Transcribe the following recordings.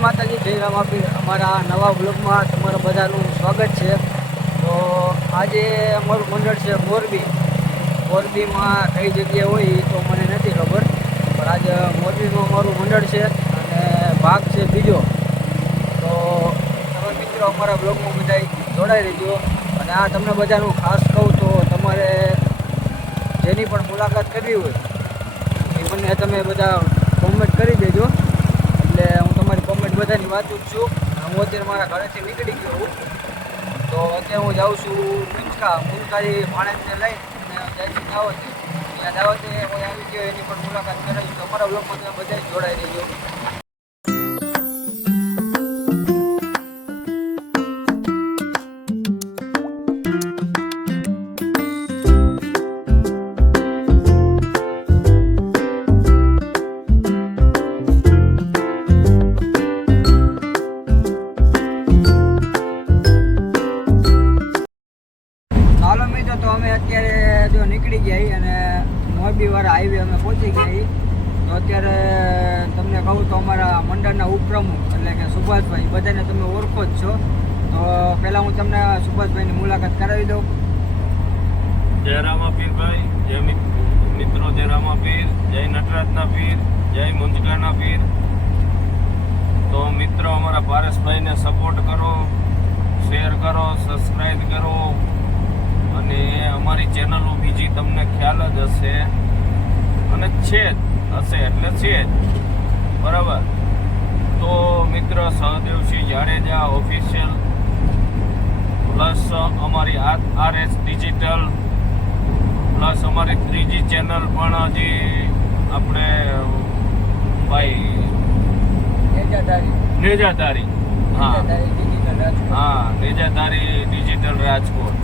માતાજી, જય રામાપીર। અમારા નવા બ્લોગમાં તમારા બધાનું સ્વાગત છે। તો આજે અમારું મંડળ છે મોરબીમાં કઈ જગ્યાએ હોય તો મને નથી ખબર, પણ આજે મોરબીમાં અમારું મંડળ છે અને ભાગ છે બીજો। તો તમે મિત્રો અમારા બ્લોગમાં બધા જોડાઈ રહેજો। અને આ તમને બધાનું ખાસ કહું તો તમારે જેની પણ મુલાકાત કરવી હોય એ મને તમે બધા કોમેન્ટ કરી દેજો, એટલે હું તમારી કોમેન્ટ બધાની વાંચું જ છું। હું અત્યારે મારા ઘરેથી નીકળી ગયો હું, તો અત્યારે હું જાઉં છું મુનકારી માણસને લઈને જાય છે દાવતે। ત્યાં દાવતે કોઈ આવી ગયો એની પણ મુલાકાત કરાવીશ, તો અમારા બ્લોગમાં તમે બધા જોડાઈ રહેજો। તો અમે અત્યારે જો નીકળી ગયા અને મોરબીવાળા હાઈવે અમે પહોંચી ગયા। તો અત્યારે તમને કહું તો અમારા મંડળના ઉપપ્રમુખ એટલે કે સુભાષભાઈ, બધાને તમે ઓળખો જ છો। તો પહેલાં હું તમને સુભાષભાઈની મુલાકાત કરાવી દઉં। જય રામાપીર ભાઈ, જય મિત્રો, જય રામાપીર, જય નટરાજના પીર, જય મુંજકાના પીર। તો મિત્રો અમારા પારેશભાઈને સપોર્ટ કરો, શેર કરો, સબસ્ક્રાઈબ કરો, અને અમારી ચેનલો બીજી તમને ખ્યાલ જ હશે અને છે જ હશે એટલે છે જ, બરાબર। તો મિત્ર સહદેવસિંહ જાડેજા ઓફિશિયલ પ્લસ અમારી RS ડિજિટલ પ્લસ અમારી 3G ચેનલ પણ હજી આપણે ભાઈ નેજાધારી, હા નેજાધારી ડિજિટલ રાજકોટ।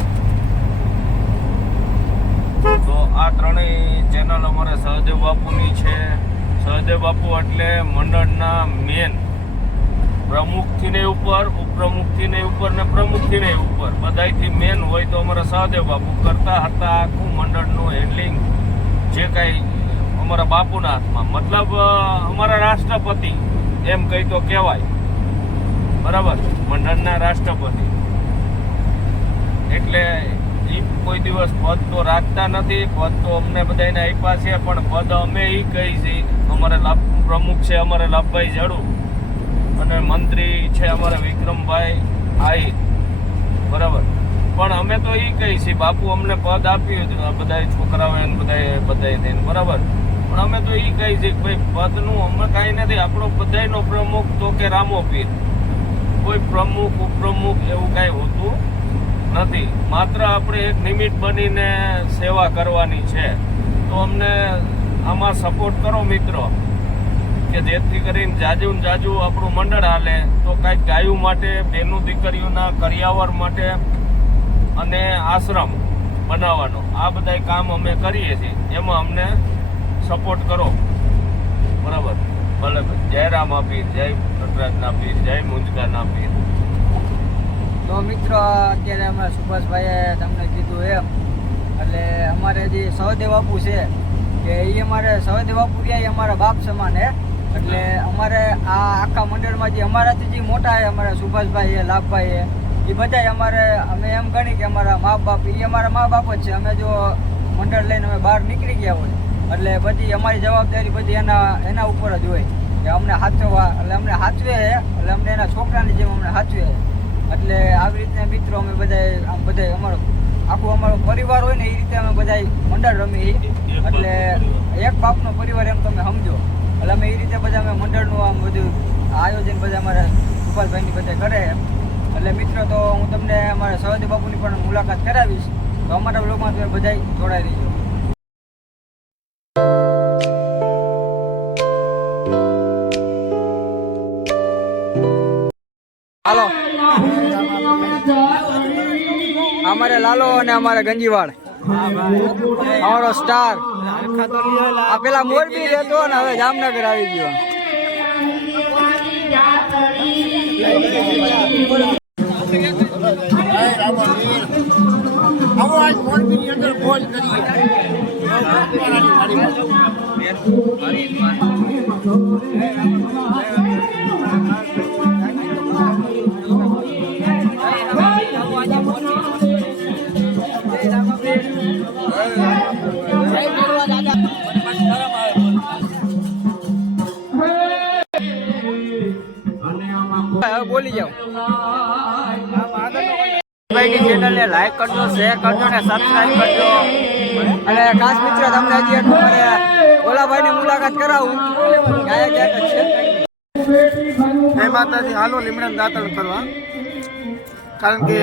તો આ ત્રણેય ચેનલ અમારે સહદેવ બાપુની છે। સહદેવ બાપુ એટલે મંડળના મેન પ્રમુખથી ને ઉપર, ઉપપ્રમુખથી ને ઉપર ને પ્રમુખથી ને ઉપર, બધાથી મેન હોય તો અમારા સહદેવ બાપુ કરતા હતા આખું મંડળનું હેન્ડલિંગ જે કાંઈ અમારા બાપુના હાથમાં, મતલબ અમારા રાષ્ટ્રપતિ એમ કહી તો કહેવાય, બરાબર, મંડળના રાષ્ટ્રપતિ। એટલે કોઈ દિવસ પદ તો રાખતા નથી, પદ તો અમને બધાને આપ્યા છે, પણ પદ અમે એ કહી છીએ। અમારે પ્રમુખ છે અમારે લાભભાઈ ઝાડુ અને મંત્રી છે અમારા વિક્રમભાઈ આહિર, બરાબર, પણ અમે તો એ કહી છીએ બાપુ અમને પદ આપ્યું બધા છોકરાઓએ બધાને, બરાબર, પણ અમે તો એ કહી છીએ કે ભાઈ પદનું અમે કાંઈ નથી, આપણો બધાનો પ્રમુખ તો કે રામો પીર, કોઈ પ્રમુખ ઉપપ્રમુખ એવું કાંઈ હોતું નથી, માત્ર આપણે એક નિમિત્ત બનીને સેવા કરવાની છે। તો અમને આમાં સપોર્ટ કરો મિત્રો, કે જેથી કરીને જાજુ ને જાજુ આપણું મંડળ હાલે, તો કાંઈક ગાયું માટે, બહેનું દીકરીઓના કરિયાવર માટે અને આશ્રમ બનાવવાનો આ બધા કામ અમે કરીએ છીએ, એમાં અમને સપોર્ટ કરો, બરાબર, ભલે। જય રામાપીર, જય નટરાજના પીર, જય મુંજકાના પીર। તો મિત્રો અત્યારે અમારા સુભાષભાઈએ તમને કીધું એમ, એટલે અમારે જે સહદેવ બાપુ છે કે એ અમારે સહદેવ બાપુ રહ્યા અમારા બાપ સમાન હે, એટલે અમારે આ આખા મંડળમાં જે અમારાથી જે મોટા છે અમારા સુભાષભાઈ લાભભાઈ એ બધા અમારે અમે એમ ગણી કે અમારા મા બાપ એ અમારા મા બાપ જ છે। અમે જો મંડળ લઈને અમે બહાર નીકળી ગયા હોય એટલે બધી અમારી જવાબદારી બધી એના ઉપર જ હોય કે અમને સાચવવા, એટલે અમને સાચવે એટલે અમને એના છોકરાની જેમ અમને સાચવે। એટલે આવી રીતના મિત્રો અમે બધા આમ બધા અમારો અમારો પરિવાર હોય ને એ રીતે અમે બધા મંડળ રમીએ, એટલે એક બાપનો પરિવાર એમ તમે સમજો। એટલે અમે એ રીતે બધા અમે મંડળનું આમ બધું આયોજન બધા અમારા સુભાષભાઈની બધા કરે। એટલે મિત્રો તો હું તમને અમારા સહદેવ બાપુની પણ મુલાકાત કરાવીશ, તો અમારા બ્લોગમાં તમે બધા જોડાઈ રહીજો। હાલો, અમારે લાલો અને અમારે ગંજીવાડ અમારો સ્ટાર આ પેલા મોરબી રહેતો ને હવે જામનગર આવી ગયો। બોલી જાઓ. ભાઈની ચેનલને લાઈક કરજો, શેર કરજો ને સબસ્ક્રાઇબ કરજો. અને ખાસ મિત્રો તમને હજી એક મારે ઓલાભાઈની મુલાકાત કરાવું. ક્યાંક ક્યાંક જ છે. જય માતાજી. હાલો લીમડા દાંતણ કરવા, કારણ કે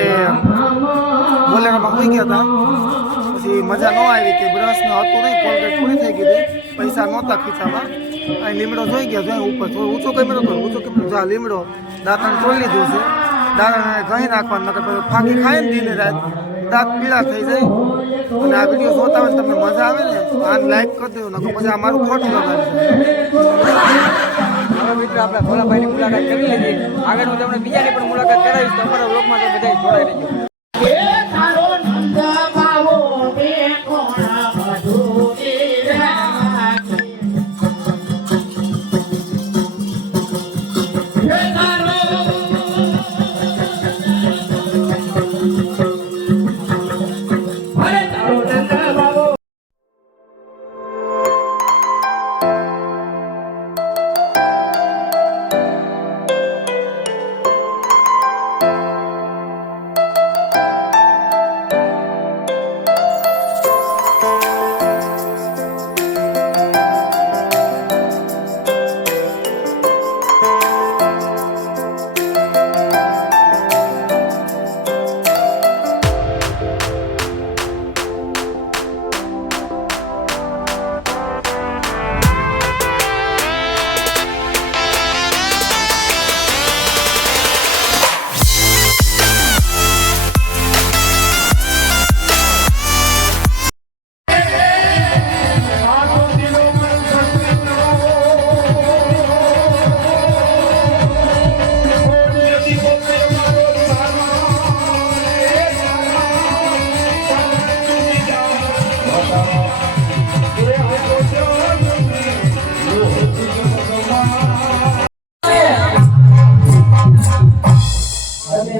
બોલેરામાં હોઈ ગયા હતા. પછી મજા ન આવી કે બ્રશનો હતું નહીં, કોલગેટ પૂરી થઈ ગઈ હતી, પૈસા નહોતા ખીચામાં. અહીં લીમડો જોઈ ગયા, જોઈ ઉપર થોડું ઊંચો કેમેરો કરો, ઊંચો કેમેરો જા લીમડો દાંતણ તોડી લીધું છે. દાંતણ ઘણી નાખવાનું, નકર પછી ફાંકી ખાય ને દિને રાત દાંત પીળા થઈ જાય. અને આ વિડીયો જોતા હોય તમને મજા આવે ને આને લાઈક કરી દેવું, નકર પછી આ મારું ખોટું લગાડી છે. હવે મિત્રો આપણે ભોલાભાઈની મુલાકાત કરી લીધી. આગળ હું તમને બીજાની પણ મુલાકાત કરાવીશ. તમારા બ્લોગમાં તો બધા જોડાઈ રહેજો.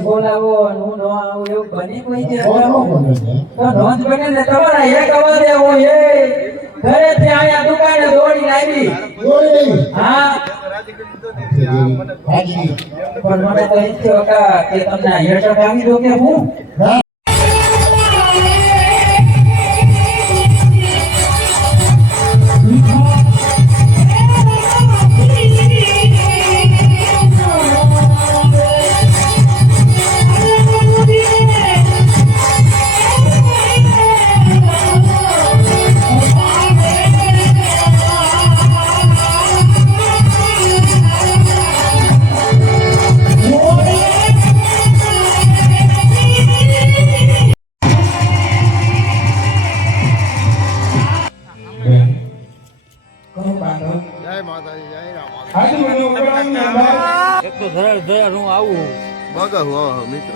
બોલાવો હું નો આવું એવું બની કોઈ છે તો નોંધ બને ને તમારા એક અવાજ એવો એ ઘરેથી આયા દુકાને દોડી આવી હા પણ મને તો એમ થયો કે તમને હેઠળ આવી દો કે હું જય માતાજી. જય રામ. એક તો ધરા હું આવું બગા હું મિત્ર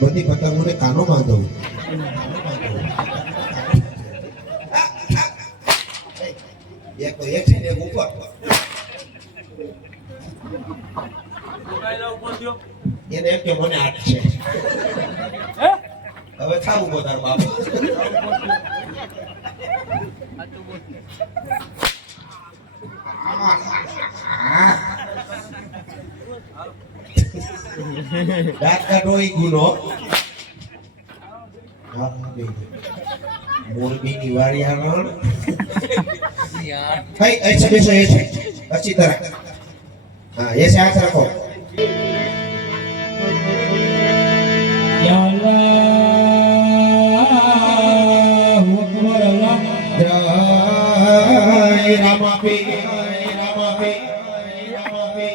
બધી પતંગોને કાનો બાંધો એક છે ને એક ઉપર એને એમ કે મને આઠ છે હવે થાવું બોધાર બાપ દાંત કાઢો એ ગુનો મોરબીની વાડી આરણ ભાઈ ऐसे બેસો એ છે अच्छी तरह हाँ ऐसे हाथ रखो या अल्लाह अकबर अल्लाह जय रामापी रामापी रामापी